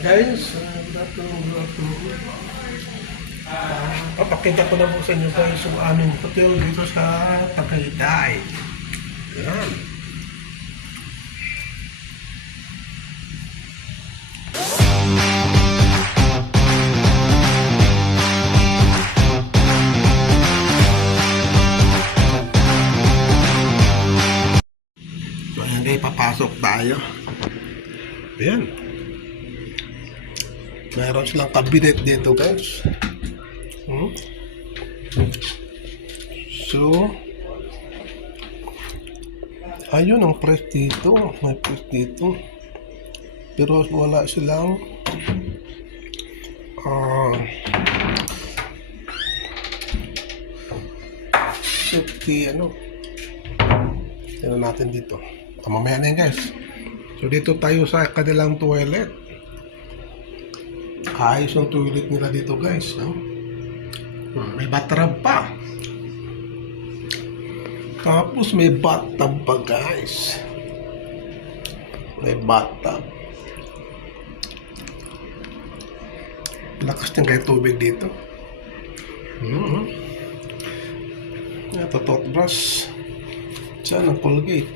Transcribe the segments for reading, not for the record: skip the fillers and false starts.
Guys, papakita ko na po sa inyo guys yung aming hotel dito sa Tagaytay. Yan. So ayan guys, papasok tayo. Ayan. Meron silang cabinet dito guys. So, ayun ang price dito. May price dito. Pero wala silang safety tingnan natin dito. Mamaya na yan guys. So dito tayo sa kanilang toilet. Ayos yung toilet nila dito guys, no? May bathtub pa. Tapos may bathtub pa guys. May bathtub. Lakas din kayo tubig dito. Ito toothbrush. Diyan ang Colgate.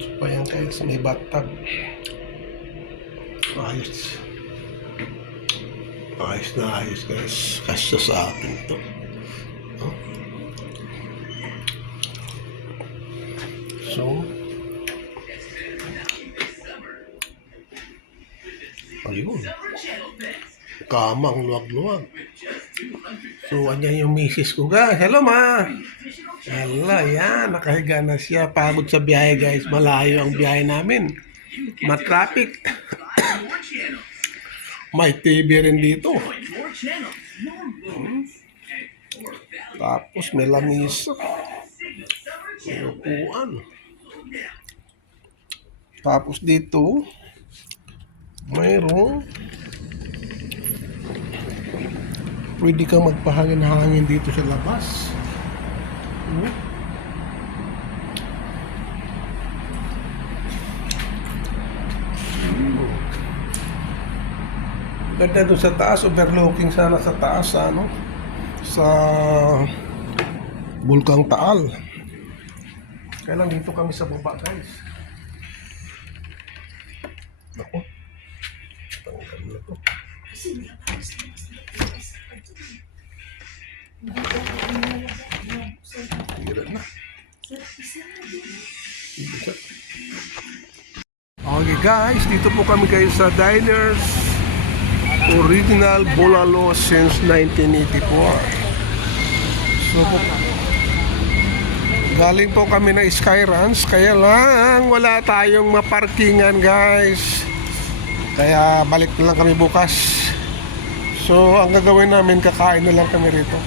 So ayan guys, may bathtub. Ayos. Ayos na ayos guys. Kasya sa akin ito. So, ayun. Kamang luwag-luwag. So, andyan yung misis ko guys. Hello ma! Hello, yan. Nakahiga na siya. Pagod sa biyahe guys. Malayo ang biyahe namin. Matraffic. May TV rin dito. Tapos may lamisa. May upuan. Tapos dito mayroong pwede kang magpahangin-hangin dito sa labas. Ganda doon sa taas, overlooking sana sa taas, sa Bulkang Taal. Kaya lang dito kami sa baba, guys. Ako. Tanggal na to. Tira na. Okay guys, dito po kami guys sa Diners Original Bulalo since 1984. So galing po kami na Skyruns, kaya lang wala tayong maparkingan guys. Kaya balik na lang kami bukas. So ang gagawin namin, kakain na lang kami rito.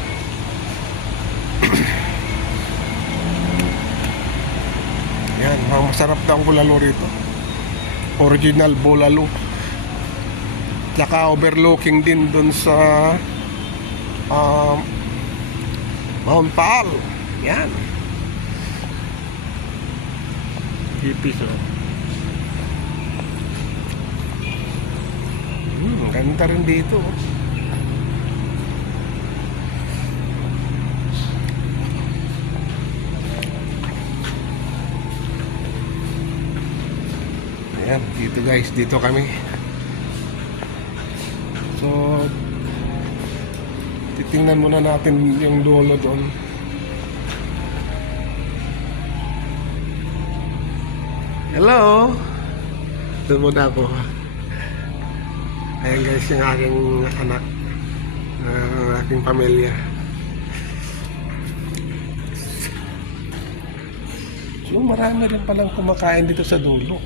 Yan, masarap daw ang bulalo rito. Original bulalo. Naka overlooking din dun sa Mount Taal. Yan. Ipis ganda rin dito. Ayan, dito guys, dito kami. So titingnan muna natin yung dulo doon. Hello! Doon muna ako. Ayan guys, yung aking anak, aking pamilya. So marami rin palang kumakain dito sa dulo.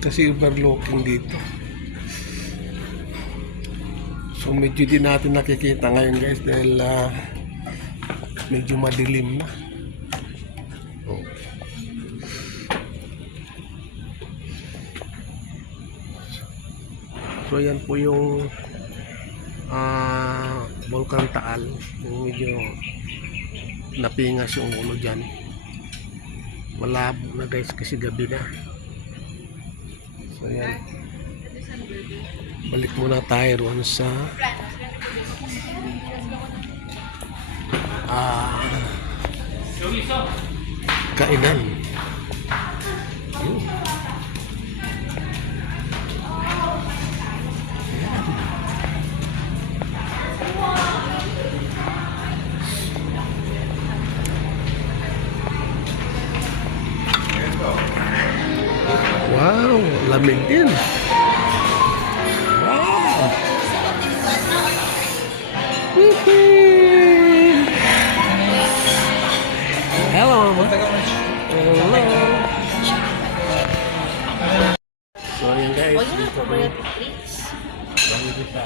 Kasi overlooking dito. So medyo din natin nakikita ngayon guys dahil medyo madilim na. So yan po yung Bulkang Taal. Yung medyo napingas yung ulo dyan. Malabo na guys kasi gabi na. So So yan. Balik muna tayo roon sa kainan. Yun. Wow, lamig din. Wow. Woohoo. Hello, mama. Hello. So, yun guys. What's your Dito ko. favorite treats? Dami kita.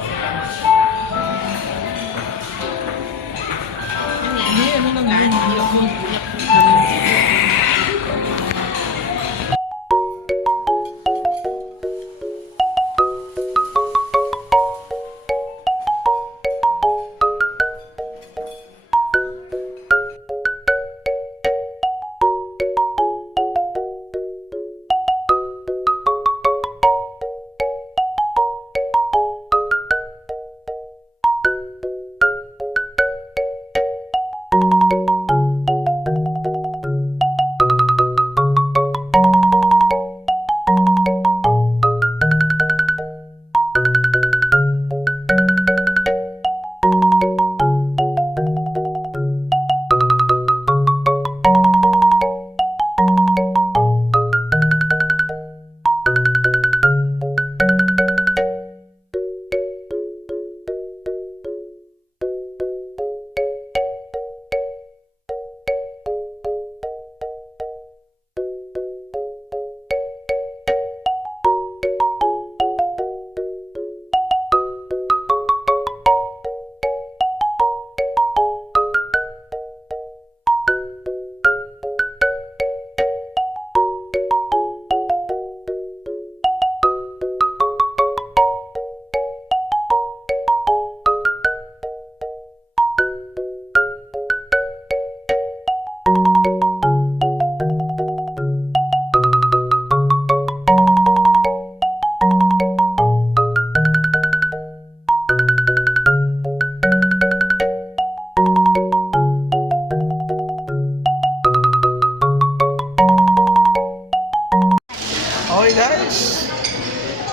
Okay guys,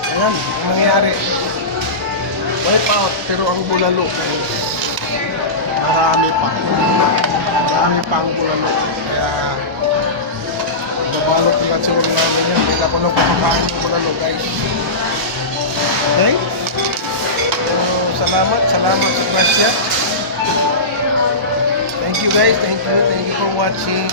ayan ang nangyari. Wipe out, pero ang bulalo guys, marami pa ang bulalo. Kaya babalot yung katsulong namin yan. Hindi ako nang kumakain ng bulalo guys. Okay, so salamat sa grasya. Thank you guys, thank you for watching.